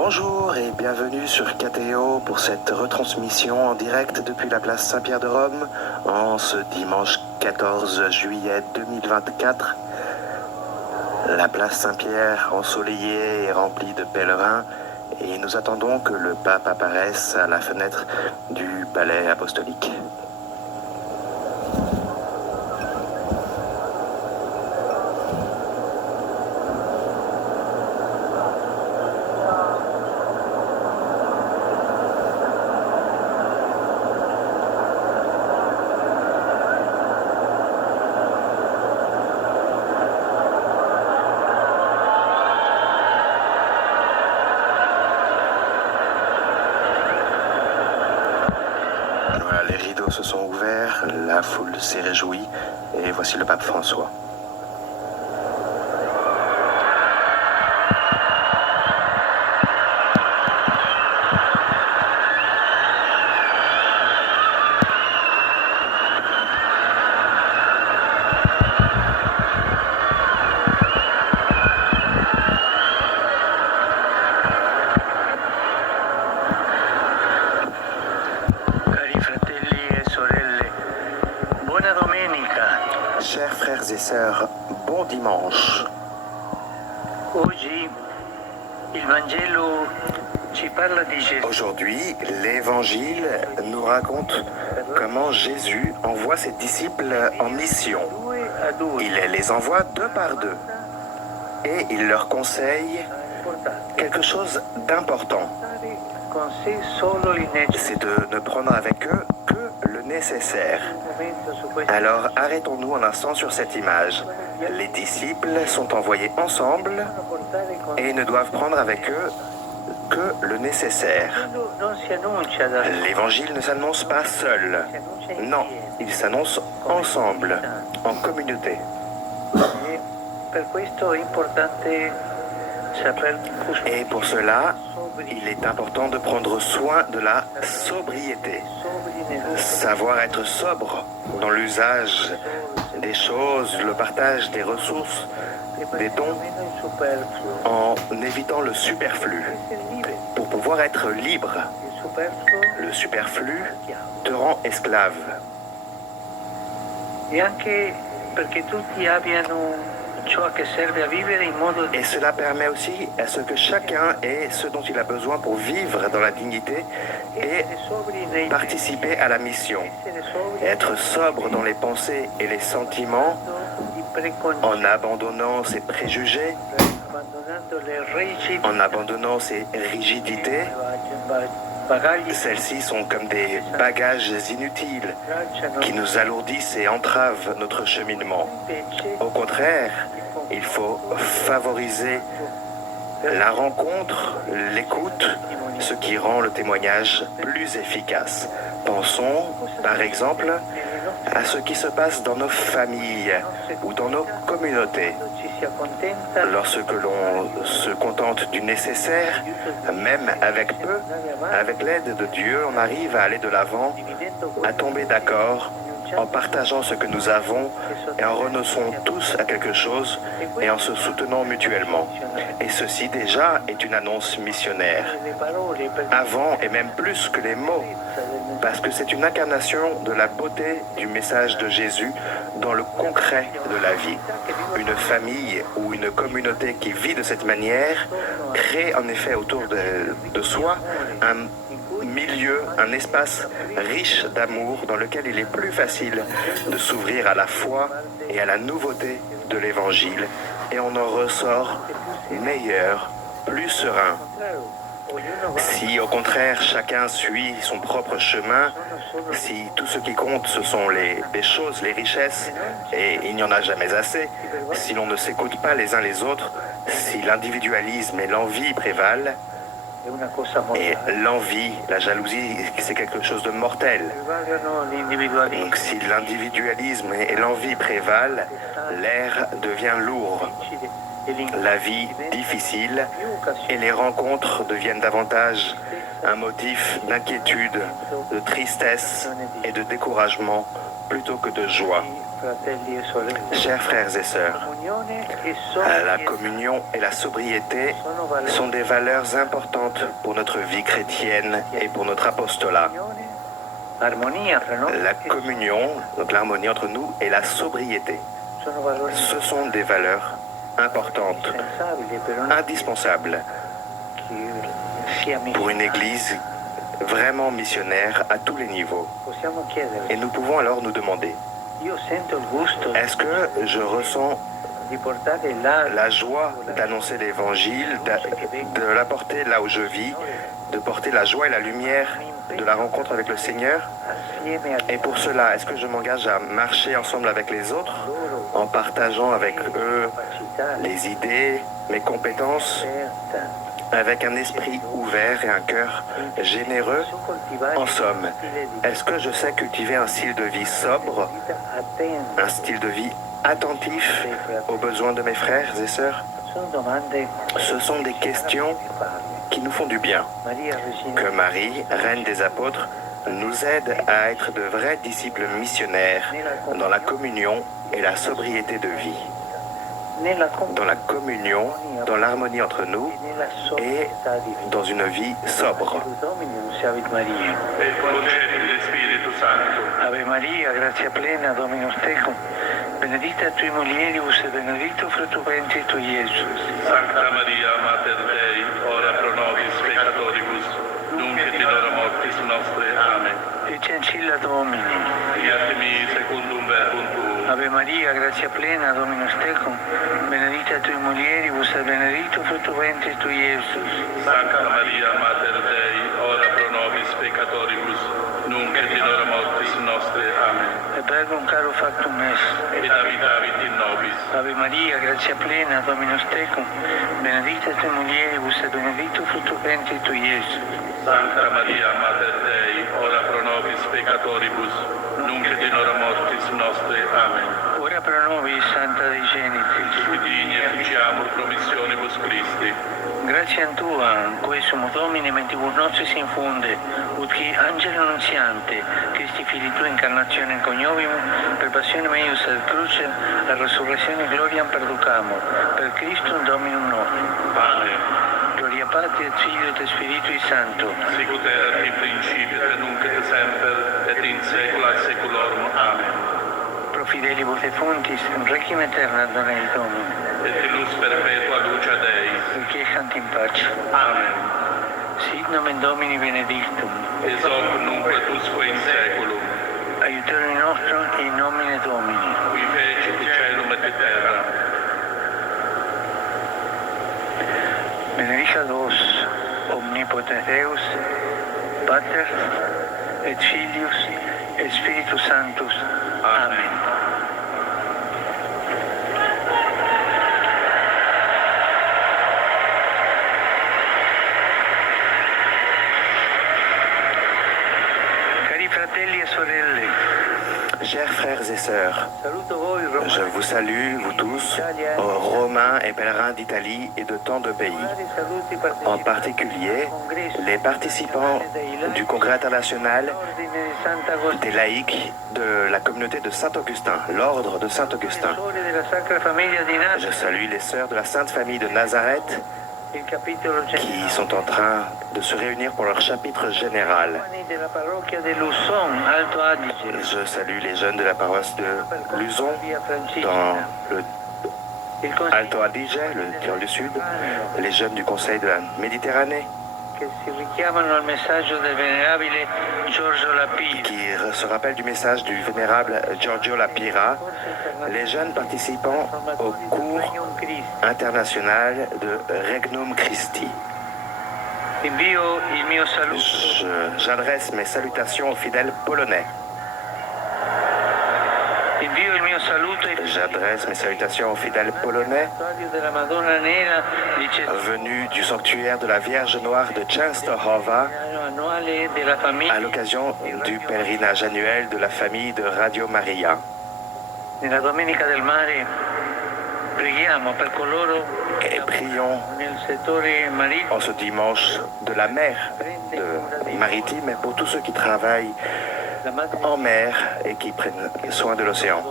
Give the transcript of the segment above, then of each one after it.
Bonjour et bienvenue sur KTO pour cette retransmission en direct depuis la place Saint-Pierre de Rome en ce dimanche 14 juillet 2024. La place Saint-Pierre ensoleillée et remplie de pèlerins et nous attendons que le pape apparaisse à la fenêtre du palais apostolique. Les rideaux se sont ouverts, la foule s'est réjouie et voici le pape François. Chers frères et sœurs, bon dimanche. Aujourd'hui, l'Évangile nous raconte comment Jésus envoie ses disciples en mission. Il les envoie deux par deux et il leur conseille quelque chose d'important. C'est de ne prendre avec eux que le nécessaire. Alors arrêtons-nous un instant sur cette image. Les disciples sont envoyés ensemble et ne doivent prendre avec eux que le nécessaire. L'évangile ne s'annonce pas seul. Non, il s'annonce ensemble, en communauté. Et pour cela, il est important de prendre soin de la sobriété. Savoir être sobre dans l'usage des choses, le partage des ressources, des dons, en évitant le superflu, pour pouvoir être libre. Le superflu te rend esclave. Et cela permet aussi à ce que chacun ait ce dont il a besoin pour vivre dans la dignité et participer à la mission. Être sobre dans les pensées et les sentiments en abandonnant ses préjugés, en abandonnant ses rigidités. Celles-ci sont comme des bagages inutiles qui nous alourdissent et entravent notre cheminement. Au contraire, il faut favoriser la rencontre, l'écoute, ce qui rend le témoignage plus efficace. Pensons, par exemple, à ce qui se passe dans nos familles ou dans nos communautés. Lorsque l'on se contente du nécessaire, même avec peu, avec l'aide de Dieu, on arrive à aller de l'avant, à tomber d'accord, en partageant ce que nous avons et en renonçant tous à quelque chose et en se soutenant mutuellement. Et ceci déjà est une annonce missionnaire, avant et même plus que les mots, parce que c'est une incarnation de la beauté du message de Jésus dans le concret de la vie. Une famille ou une communauté qui vit de cette manière crée en effet autour de soi un milieu, un espace riche d'amour dans lequel il est plus facile de s'ouvrir à la foi et à la nouveauté de l'Évangile et on en ressort meilleur, plus serein. Si au contraire chacun suit son propre chemin, si tout ce qui compte ce sont les choses, les richesses, et il n'y en a jamais assez, si l'on ne s'écoute pas les uns les autres, si l'individualisme et l'envie prévalent, et l'envie, la jalousie, c'est quelque chose de mortel. Donc si l'individualisme et l'envie prévalent, l'air devient lourd, la vie difficile et les rencontres deviennent davantage un motif d'inquiétude, de tristesse et de découragement plutôt que de joie. Chers frères et sœurs, la communion et la sobriété sont des valeurs importantes pour notre vie chrétienne et pour notre apostolat. La communion, donc l'harmonie entre nous, et la sobriété, ce sont des valeurs importantes, indispensables pour une Église vraiment missionnaire à tous les niveaux. Et nous pouvons alors nous demander, est-ce que je ressens la joie d'annoncer l'Évangile, de l'apporter là où je vis, de porter la joie et la lumière de la rencontre avec le Seigneur? Et pour cela, est-ce que je m'engage à marcher ensemble avec les autres, en partageant avec eux les idées, mes compétences, avec un esprit ouvert et un cœur généreux? En somme, est-ce que je sais cultiver un style de vie sobre, un style de vie attentif aux besoins de mes frères et sœurs? Ce sont des questions qui nous font du bien. Que Marie, reine des apôtres, nous aide à être de vrais disciples missionnaires dans la communion et la sobriété de vie. Dans la communion, dans l'harmonie entre nous et dans une vie sobre. Ave Maria, grazia plena, Dominus tecum, benedicta tui mulieribus et benedictus fructus ventris tui, Iesus. Sancta Maria, Mater Dei, ora pro nobis peccatoribus, nunc et in hora mortis nostre. Amen. Ecce ancilla Domini. Fiat mi secundum verbum tuum. Ave Maria, grazia plena, Dominus tecum, benedicta tui mulieribus et benedictus fructus ventris tui, Iesus. Sancta Maria, Mater Dei, ora pro nobis peccatoribus, nunc et in hora mortis nostre. Amen. Et verbum caro factum est. Et habitavit in nobis. Ave Maria, grazia plena, Dominus tecum, benedicta tui mulieribus et benedictus fructus ventris tui, Iesus. Sancta Maria, Mater Dei, ora pro nobis peccatoribus, nunc et in hora mortis nostre. Amen. Ora pro nobis, Santa Dei Genitrix. Digni efficiamur promissionibus Christi. Grazie a Tua, quae sumo Domine, mentibus nostris infunde, ut qui angelo annunziante, Christi Fili Tua incarnazione in coniovimus, per passione meius ad cruce, a resurrezione gloriam perducamur, per Christum Dominum nostrum. Amen. Gloria Patri et Filio et Spiritui Sancto. Sicut erat in principio et nunc et semper et in saecula saeculorum. Amen. Pro fidelibus defuntis, requiem aeterna dona il Domine. Et in lux perpetua luce Dei. Requiescant in pace. Amen. Sit nomen Domini benedictum. Ex hoc nunc et usque in saeculum. Aiuterium nostrum in nomine Domini. Qui fecit caelum et terra. Benedicat vos, omnipotens Deus, Pater, et Filius, et Spiritus Sanctus. Amen. Cari fratelli e sorelle, Chers frères et sœurs, saluto voi, Romani, je vous salue, vous tous, Romains et pèlerins d'Italie et de tant de pays, en particulier les participants du Congrès international des laïcs de la communauté de Saint-Augustin, l'ordre de Saint-Augustin. Je salue les sœurs de la Sainte Famille de Nazareth qui sont en train de se réunir pour leur chapitre général. Je salue les jeunes de la paroisse de Luzon dans le Alto Adige, le Tirol du Sud, les jeunes du Conseil de la Méditerranée qui se rappellent du message du vénérable Giorgio Lapira, les jeunes participants au cours international de Regnum Christi. J'adresse mes salutations aux fidèles polonais. J'adresse mes salutations aux fidèles polonais venus du sanctuaire de la Vierge Noire de Częstochowa à l'occasion du pèlerinage annuel de la famille de Radio Maria. Et prions en ce dimanche de la mer maritime pour tous ceux qui travaillent en mer et qui prennent soin de l'océan.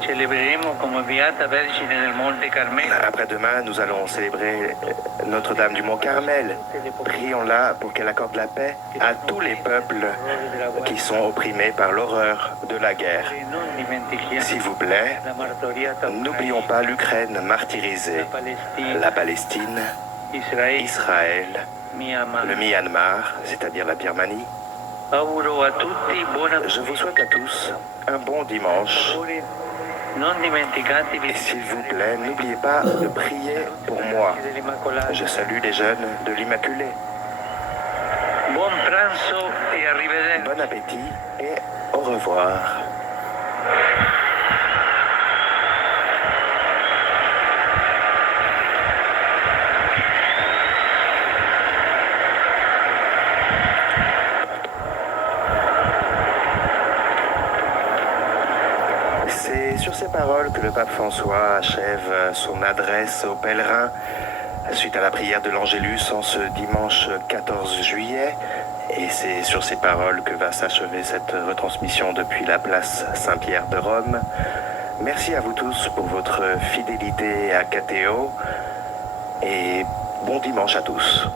Celebreremo come Beata Vergine del Monte Carmelo. Après-demain, nous allons célébrer Notre-Dame du Mont Carmel. Prions-la pour qu'elle accorde la paix à tous les peuples qui sont opprimés par l'horreur de la guerre. S'il vous plaît, n'oublions pas l'Ukraine martyrisée, la Palestine, Israël, le Myanmar, c'est-à-dire la Birmanie. Je vous souhaite à tous un bon dimanche. Et s'il vous plaît, n'oubliez pas de prier pour moi. Je salue les jeunes de l'Immaculée. Bon appétit et au revoir. C'est sur ces paroles que le pape François achève son adresse aux pèlerins suite à la prière de l'Angélus en ce dimanche 14 juillet. Et c'est sur ces paroles que va s'achever cette retransmission depuis la place Saint-Pierre de Rome. Merci à vous tous pour votre fidélité à KTO et bon dimanche à tous.